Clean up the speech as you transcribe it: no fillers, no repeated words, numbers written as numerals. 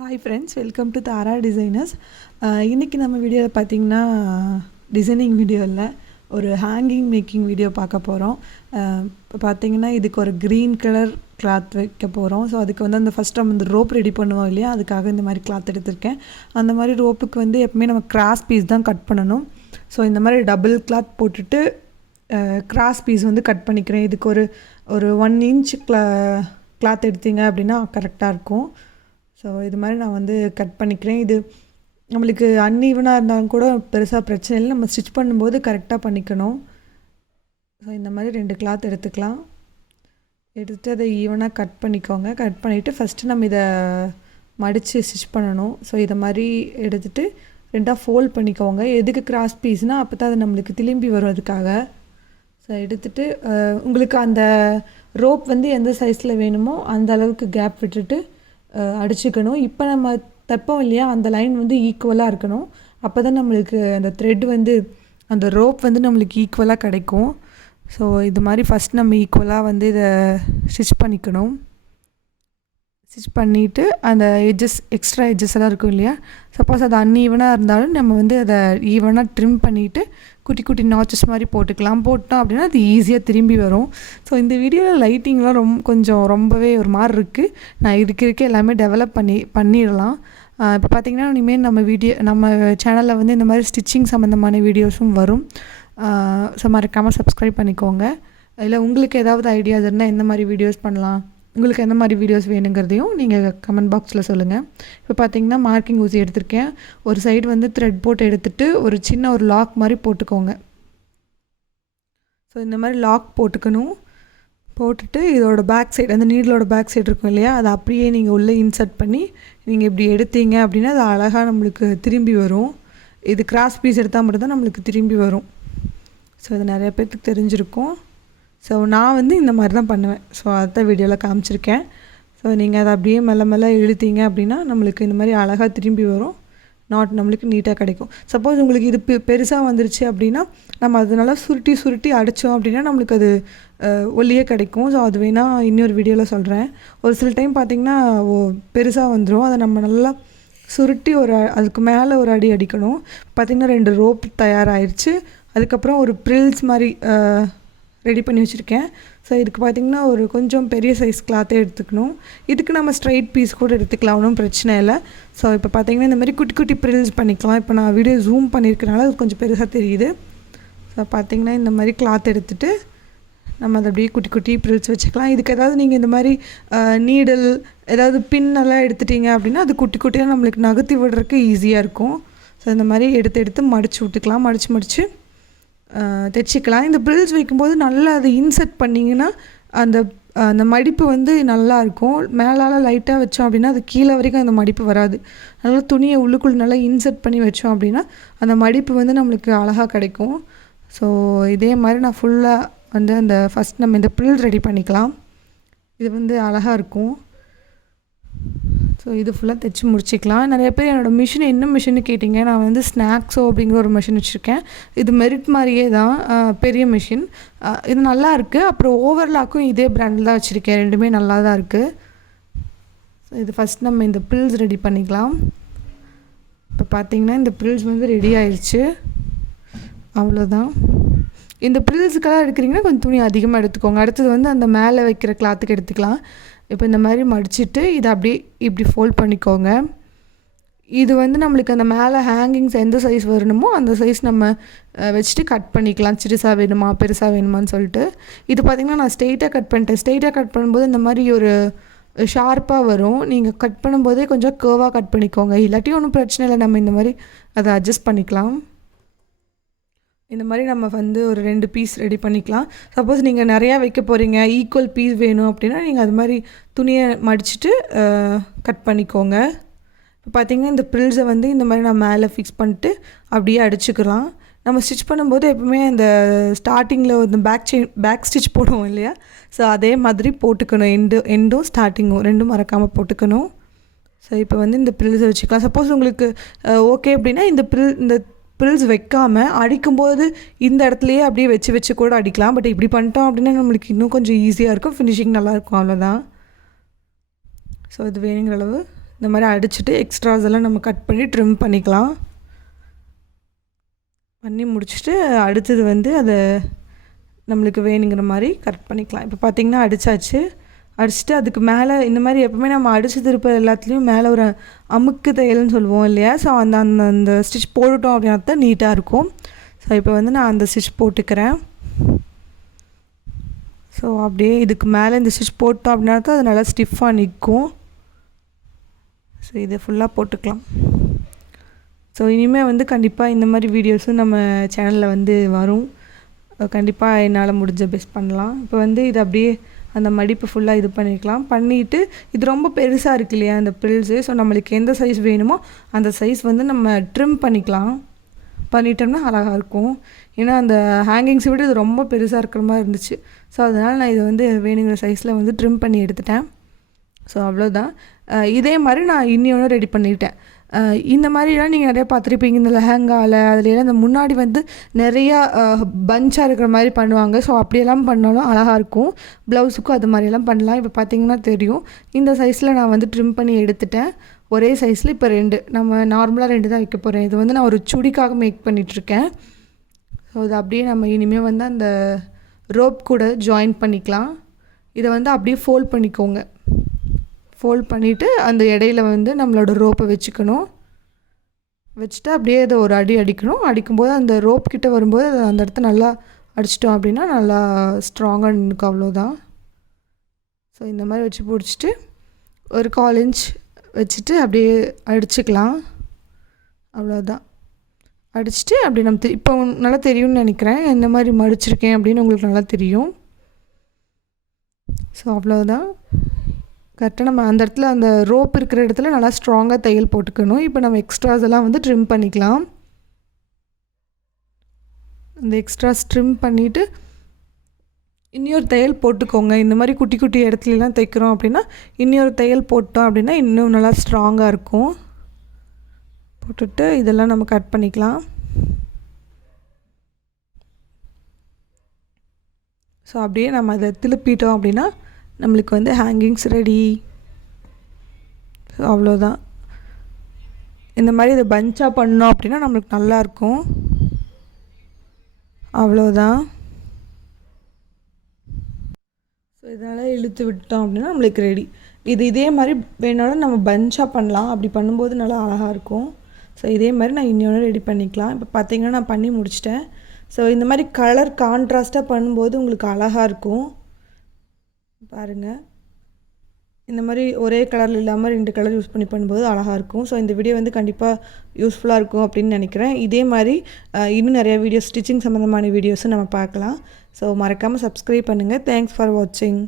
Hi friends, welcome to Dhara Designers. இன்னைக்கு நம்ம வீடியோவில் பார்த்தீங்கன்னா டிசைனிங் வீடியோ இல்லை, ஒரு ஹேங்கிங் மேக்கிங் வீடியோ பார்க்க போகிறோம். இப்போ பார்த்தீங்கன்னா இதுக்கு ஒரு க்ரீன் கலர் கிளாத் வைக்க போகிறோம். ஸோ அதுக்கு வந்து அந்த ஃபஸ்ட் நம்ம இந்த ரோப் ரெடி பண்ணுவோம் இல்லையா, அதுக்காக இந்த மாதிரி கிளாத் எடுத்திருக்கேன். அந்த மாதிரி ரோப்புக்கு வந்து எப்பவுமே நம்ம கிராஸ் பீஸ் தான் கட் பண்ணணும். ஸோ இந்த மாதிரி டபுள் கிளாத் போட்டுட்டு கிராஸ் பீஸ் வந்து கட் பண்ணிக்கிறேன். இதுக்கு ஒரு 1 inch கிளாத் எடுத்தீங்க அப்படின்னா கரெக்டாக இருக்கும். ஸோ இது மாதிரி நான் வந்து கட் பண்ணிக்கிறேன். இது நம்மளுக்கு அன்ஈவனாக இருந்தாலும் கூட பெருசாக பிரச்சனை இல்லை, நம்ம ஸ்டிச் பண்ணும்போது கரெக்டாக பண்ணிக்கணும். ஸோ இந்த மாதிரி 2 கிளாத் எடுத்துக்கலாம். எடுத்துகிட்டு அதை ஈவனாக கட் பண்ணிக்கோங்க. கட் பண்ணிவிட்டு ஃபஸ்ட்டு நம்ம இதை மடித்து ஸ்டிச் பண்ணணும். ஸோ இதை மாதிரி எடுத்துகிட்டு 2ஆக ஃபோல்ட் பண்ணிக்கோங்க. எதுக்கு கிராஸ் பீஸ்னால் அப்போ தான் அது நம்மளுக்கு திரும்பி வரும், அதுக்காக. ஸோ எடுத்துகிட்டு உங்களுக்கு அந்த ரோப் வந்து எந்த சைஸில் வேணுமோ அந்த அளவுக்கு கேப் விட்டுட்டு அடிச்சுக்கணும். இப்போ நம்ம தைப்போம் இல்லையா, அந்த லைன் வந்து ஈக்குவலாக இருக்கணும். அப்போ தான் நம்மளுக்கு அந்த த்ரெட் வந்து அந்த ரோப் வந்து நம்மளுக்கு ஈக்குவலாக கிடைக்கும். ஸோ இது மாதிரி ஃபஸ்ட் நம்ம ஈக்குவலாக வந்து இதை ஸ்டிச் பண்ணிக்கணும். ஸ்டிச் பண்ணிவிட்டு அந்த எக்ஸ்ட்ரா எட்ஜஸ் எல்லாம் இருக்கும் இல்லையா, சப்போஸ் அது அன்ஈவனாக இருந்தாலும் நம்ம வந்து அதை ஈவனாக ட்ரிம் பண்ணிவிட்டு குட்டி குட்டி நாச்சஸ் மாதிரி போட்டுக்கலாம். போட்டோம் அப்படின்னா அது ஈஸியாக திரும்பி வரும். ஸோ இந்த வீடியோவில் லைட்டிங்லாம் ரொம்பவே ஒரு மாதிரி இருக்குது. நான் இருக்க எல்லாமே டெவலப் பண்ணிடலாம். இப்போ பார்த்திங்கன்னா இனிமேல் நம்ம சேனலில் வந்து இந்த மாதிரி ஸ்டிச்சிங் சம்மந்தமான வீடியோஸும் வரும். ஸோ மறக்காமல் சப்ஸ்கிரைப் பண்ணிக்கோங்க. இல்லை உங்களுக்கு ஏதாவது ஐடியாஸ் இருந்தால் எந்த மாதிரி வீடியோஸ் பண்ணலாம், உங்களுக்கு எந்த மாதிரி வீடியோஸ் வேணுங்கிறதையும் நீங்கள் கமெண்ட் பாக்ஸில் சொல்லுங்கள். இப்போ பார்த்தீங்கன்னா மார்க்கிங் ஊசி எடுத்திருக்கேன். ஒரு சைடு வந்து த்ரெட் போட்டு எடுத்துகிட்டு ஒரு சின்ன ஒரு லாக் மாதிரி போட்டுக்கோங்க. ஸோ இந்த மாதிரி லாக் போட்டுக்கணும். போட்டுட்டு இதோட பேக் சைடு, அந்த நீடலோட பேக் சைடு இருக்கும் இல்லையா, அதை அப்படியே நீங்கள் உள்ளே இன்சர்ட் பண்ணி நீங்கள் இப்படி எடுத்தீங்க அப்படின்னா அது அழகாக நம்மளுக்கு திரும்பி வரும். இது கிராஸ் பீஸ் எடுத்தால் மட்டும்தான் நம்மளுக்கு திரும்பி வரும். ஸோ இது நிறைய பேர்த்துக்கு தெரிஞ்சிருக்கும். ஸோ நான் வந்து இந்த மாதிரி தான் பண்ணுவேன். ஸோ அதை வீடியோவில் காமிச்சிருக்கேன். ஸோ நீங்கள் அதை அப்படியே மெல்ல இழுத்தீங்க அப்படின்னா நம்மளுக்கு இந்த மாதிரி அழகாக திரும்பி வரும். நாட் நம்மளுக்கு நீட்டாக கிடைக்கும். சப்போஸ் உங்களுக்கு இது பெருசாக வந்துருச்சு அப்படின்னா நம்ம அதனால சுருட்டி அடித்தோம் அப்படின்னா நம்மளுக்கு அது ஒல்லியே கிடைக்கும். ஸோ அது வேணால் இன்னொரு வீடியோவில் சொல்கிறேன். ஒரு சில டைம் பார்த்திங்கன்னா பெருசாக வந்துடும். அதை நம்ம நல்லா சுருட்டி அதுக்கு மேலே ஒரு அடி அடிக்கணும். பார்த்திங்கன்னா 2 ரோப் தயாராகிடுச்சு. அதுக்கப்புறம் ஒரு ப்ரில்ஸ் மாதிரி ரெடி பண்ணி வச்சுருக்கேன். ஸோ இதுக்கு பார்த்திங்கன்னா ஒரு கொஞ்சம் பெரிய சைஸ் கிளாத்தே எடுத்துக்கணும். இதுக்கு நம்ம ஸ்ட்ரைட் பீஸ் கூட எடுத்துக்கலாம், ஒன்றும் பிரச்சனை இல்லை. ஸோ இப்போ பார்த்திங்கன்னா இந்த மாதிரி குட்டி குட்டி ப்ரில்ஸ் பண்ணிக்கலாம். இப்போ நான் வீடியோ ஜூம் பண்ணியிருக்கனால அது கொஞ்சம் பெருசாக தெரியுது. ஸோ பார்த்திங்கன்னா இந்த மாதிரி கிளாத் எடுத்துகிட்டு நம்ம அதை அப்படியே குட்டி குட்டி ப்ரில்ஸ் வச்சுக்கலாம். இதுக்கு ஏதாவது நீங்கள் இந்த மாதிரி நீடல் ஏதாவது பின்னெல்லாம் எடுத்துட்டிங்க அப்படின்னா அது குட்டி குட்டியாக நம்மளுக்கு நகர்த்தி விடுறதுக்கு ஈஸியாக இருக்கும். ஸோ இந்த மாதிரி எடுத்து மடித்து விட்டுக்கலாம். மடித்து தைச்சிக்கலாம். இந்த ப்ரில்ஸ் வைக்கும்போது நல்லா அதை இன்சர்ட் பண்ணிங்கன்னா அந்த மடிப்பு வந்து நல்லாயிருக்கும். மேலால் லைட்டாக வச்சோம் அப்படின்னா அது கீழே வரைக்கும் அந்த மடிப்பு வராது. நல்லா துணியை உள்ளுக்குள்ளே நல்லா இன்சர்ட் பண்ணி வச்சோம் அப்படின்னா அந்த மடிப்பு வந்து நம்மளுக்கு அழகாக கிடைக்கும். ஸோ இதே மாதிரி நான் ஃபுல்லாக வந்து அந்த ஃபஸ்ட் நம்ம இந்த ப்ரில் ரெடி பண்ணிக்கலாம். இது வந்து அழகாக இருக்கும். ஸோ இது ஃபுல்லாக தைச்சி முடிச்சிக்கலாம். நிறைய பேர் என்னோடய மிஷின் என்ன மிஷின்னு கேட்டிங்க. நான் வந்து ஸ்நாக்ஸோ அப்படிங்கிற ஒரு மிஷின் வச்சுருக்கேன். இது மெரிட் மாதிரியே தான், பெரிய மிஷின். இது நல்லா இருக்குது. அப்புறம் ஓவர்லாக்கும் இதே பிராண்டில் தான் வச்சுருக்கேன். ரெண்டுமே நல்லா தான் இருக்குது. ஸோ இது ஃபஸ்ட் நம்ம இந்த ப்ரில்ஸ் ரெடி பண்ணிக்கலாம். இப்போ பார்த்திங்கன்னா இந்த ப்ரில்ஸ் வந்து ரெடி ஆயிடுச்சு. அவ்வளோதான். இந்த ப்ரில்ஸுக்கெல்லாம் எடுக்கிறீங்கன்னா கொஞ்சம் துணி அதிகமாக எடுத்துக்கோங்க. அடுத்தது வந்து அந்த மேலே வைக்கிற கிளாத்துக்கு எடுத்துக்கலாம். இப்போ இந்த மாதிரி மடிச்சுட்டு இதை அப்படியே இப்படி ஃபோல்ட் பண்ணிக்கோங்க. இது வந்து நம்மளுக்கு அந்த மேலே ஹேங்கிங்ஸ் எந்த சைஸ் வரணுமோ அந்த சைஸ் நம்ம வச்சுட்டு கட் பண்ணிக்கலாம். சிறுசாக வேணுமா பெருசாக வேணுமான்னு சொல்லிட்டு. இது பார்த்திங்கன்னா நான் ஸ்ட்ரெயிட்டாக கட் பண்ணிட்டேன். ஸ்ட்ரெயிட்டாக கட் பண்ணும்போது இந்த மாதிரி ஒரு ஷார்ப்பாக வரும். நீங்கள் கட் பண்ணும்போதே கொஞ்சம் கர்வாக கட் பண்ணிக்கோங்க. இல்லாட்டி ஒன்றும் பிரச்சனை இல்லை, நம்ம இந்த மாதிரி அதை அட்ஜஸ்ட் பண்ணிக்கலாம். இந்த மாதிரி நம்ம வந்து ஒரு 2 பீஸ் ரெடி பண்ணிக்கலாம். சப்போஸ் நீங்கள் நிறையா வைக்க போகிறீங்க, ஈக்குவல் பீஸ் வேணும் அப்படின்னா நீங்கள் அது மாதிரி துணியை மடிச்சுட்டு கட் பண்ணிக்கோங்க. இப்போ பார்த்திங்கன்னா இந்த ப்ரில்ஸை வந்து இந்த மாதிரி நம்ம மேலே ஃபிக்ஸ் பண்ணிட்டு அப்படியே அடிச்சுக்கலாம். நம்ம ஸ்டிச் பண்ணும்போது எப்பவுமே அந்த ஸ்டார்டிங்கில் இந்த பேக் ஸ்டிச் போடுவோம் இல்லையா, ஸோ அதே மாதிரி போட்டுக்கணும். எண்டும் ஸ்டார்டிங்கும் ரெண்டும் மறக்காமல் போட்டுக்கணும். ஸோ இப்போ வந்து இந்த ப்ரில்ஸை வச்சுக்கலாம். சப்போஸ் உங்களுக்கு ஓகே அப்படின்னா இந்த ப்ரில்ஸ் வைக்காமல் அடிக்கும்போது இந்த இடத்துலையே அப்படியே வச்சு கூட அடிக்கலாம். பட் இப்படி பண்ணிட்டோம் அப்படின்னா நம்மளுக்கு இன்னும் கொஞ்சம் ஈஸியாக இருக்கும், ஃபினிஷிங் நல்லாயிருக்கும். அவ்வளோதான். ஸோ இது வேணுங்கிற அளவு இந்த மாதிரி அடிச்சுட்டு எக்ஸ்ட்ராஸ் எல்லாம் நம்ம கட் பண்ணி ட்ரிம் பண்ணிக்கலாம். பண்ணி முடிச்சுட்டு அடுத்தது வந்து அதை நம்மளுக்கு வேணுங்கிற மாதிரி கட் பண்ணிக்கலாம். இப்போ பார்த்திங்கன்னா அடித்தாச்சு. அடிச்சுட்டு அதுக்கு மேலே இந்த மாதிரி எப்போவுமே நம்ம அடித்து திருப்ப எல்லாத்துலேயும் மேலே ஒரு அமுக்கு தையல்னு சொல்லுவோம் இல்லையா? ஸோ அந்த அந்த அந்த ஸ்டிச் போட்டுட்டோம் அப்படின்னா தான் நீட்டாக இருக்கும். ஸோ இப்போ வந்து நான் அந்த ஸ்டிச் போட்டுக்கிறேன். ஸோ அப்படியே இதுக்கு மேலே இந்த ஸ்டிச் போட்டோம் அப்படின்னா தான் அது நல்லா ஸ்டிஃபாக நிற்கும். ஸோ இதை ஃபுல்லாக போட்டுக்கலாம். ஸோ இனிமேல் வந்து கண்டிப்பாக இந்த மாதிரி வீடியோஸும் நம்ம சேனலில் வந்து வரும். கண்டிப்பாக என்னால் முடிஞ்ச பெஸ்ட் பண்ணலாம். இப்போ வந்து இது அப்படியே அந்த மடிப்பு ஃபுல்லாக இது பண்ணிக்கலாம். பண்ணிவிட்டு இது ரொம்ப பெருசாக இருக்கு இல்லையா அந்த பிரில்ஸு. ஸோ நம்மளுக்கு எந்த சைஸ் வேணுமோ அந்த சைஸ் வந்து நம்ம ட்ரிம் பண்ணிக்கலாம். பண்ணிட்டோம்னா அழகாக இருக்கும். ஏன்னா அந்த ஹேங்கிங்ஸை விட இது ரொம்ப பெருசாக இருக்கிற மாதிரி இருந்துச்சு. ஸோ அதனால் நான் இதை வந்து வேணுங்கிற சைஸில் வந்து ட்ரிம் பண்ணி எடுத்துட்டேன். ஸோ அவ்வளோதான். இதே மாதிரி நான் இன்னொன்று ரெடி பண்ணிட்டேன். இந்த மாதிரிலாம் நீங்கள் நிறையா பார்த்துருப்பீங்க. இந்த லெஹங்காவில் அதுலாம் இந்த முன்னாடி வந்து நிறையா பஞ்சாக இருக்கிற மாதிரி பண்ணுவாங்க. ஸோ அப்படியெல்லாம் பண்ணாலும் அழகாக இருக்கும். ப்ளவுஸுக்கும் அது மாதிரியெல்லாம் பண்ணலாம். இப்போ பார்த்திங்கன்னா தெரியும். இந்த சைஸில் நான் வந்து ட்ரிம் பண்ணி எடுத்துட்டேன். ஒரே சைஸில் இப்போ 2 நம்ம நார்மலாக 2 தான் வைக்க போகிறேன். இது வந்து நான் ஒரு சுடிக்காக மேக் பண்ணிகிட்ருக்கேன். ஸோ இது அப்படியே நம்ம இனிமேல் வந்து அந்த ரோப் கூட ஜாயின் பண்ணிக்கலாம். இதை வந்து அப்படியே ஃபோல்ட் பண்ணிக்கோங்க. ஃபோல்ட் பண்ணிவிட்டு அந்த இடையில வந்து நம்மளோட ரோப்பை வச்சுக்கணும். வச்சுட்டு அப்படியே அதை ஒரு அடி அடிக்கணும். அடிக்கும்போது அந்த ரோப் கிட்டே வரும்போது அதை அந்த இடத்த நல்லா அடிச்சிட்டோம் அப்படின்னா நல்லா ஸ்ட்ராங்காக நிற்கும். அவ்வளோதான். ஸோ இந்த மாதிரி வச்சு பிடிச்சிட்டு ஒரு 1/4 இன்ச் வச்சுட்டு அப்படியே அடிச்சுக்கலாம். அவ்வளோதான். அடிச்சுட்டு அப்படி நம்ம இப்போ நல்லா தெரியும்னு நினைக்கிறேன். எந்த மாதிரி மடிச்சிருக்கேன் அப்படின்னு உங்களுக்கு நல்லா தெரியும். ஸோ அவ்வளோதான். கரெக்டாக நம்ம அந்த இடத்துல அந்த ரோப் இருக்கிற இடத்துல நல்லா ஸ்ட்ராங்காக தையல் போட்டுக்கணும். இப்போ நம்ம எக்ஸ்ட்ராஸ் எல்லாம் வந்து ட்ரிம் பண்ணிக்கலாம். அந்த எக்ஸ்ட்ராஸ் ட்ரிம் பண்ணிவிட்டு இன்னொரு தையல் போட்டுக்கோங்க. இந்த மாதிரி குட்டி குட்டி இடத்துலலாம் தைக்கிறோம் அப்படின்னா இன்னொரு தையல் போட்டோம் அப்படின்னா இன்னும் நல்லா ஸ்ட்ராங்காக இருக்கும். போட்டுட்டு இதெல்லாம் நம்ம கட் பண்ணிக்கலாம். ஸோ அப்படியே நம்ம அதை திருப்பிட்டோம் அப்படின்னா நம்மளுக்கு வந்து ஹேங்கிங்ஸ் ரெடி. ஸோ அவ்வளோதான். இந்த மாதிரி இதை பஞ்சாக பண்ணோம் அப்படின்னா நம்மளுக்கு நல்லாயிருக்கும். அவ்வளோதான். ஸோ இதனால் இழுத்து விட்டோம் அப்படின்னா நம்மளுக்கு ரெடி. இதே மாதிரி வேணாலும் நம்ம பஞ்சாக பண்ணலாம். அப்படி பண்ணும்போது நல்லா அழகாக இருக்கும். ஸோ இதே மாதிரி நான் இன்னொன்று ரெடி பண்ணிக்கலாம். இப்போ பார்த்திங்கன்னா நான் பண்ணி முடிச்சிட்டேன். ஸோ இந்த மாதிரி கலர் கான்ட்ராஸ்ட்டாக பண்ணும்போது உங்களுக்கு அழகாக இருக்கும். பாருங்கள், இந்த மாதிரி ஒரே கலரில் இல்லாமல் 2 கலர் யூஸ் பண்ணி பண்ணும்போது அழகாக இருக்கும். ஸோ இந்த வீடியோ வந்து கண்டிப்பாக யூஸ்ஃபுல்லாக இருக்கும் அப்படின்னு நினைக்கிறேன். இதே மாதிரி இன்னும் நிறையா வீடியோஸ் ஸ்டிச்சிங் சம்மந்தமான வீடியோஸும் நம்ம பார்க்கலாம். ஸோ மறக்காமல் சப்ஸ்கிரைப் பண்ணுங்கள். தேங்க்ஸ் ஃபார் வாட்சிங்.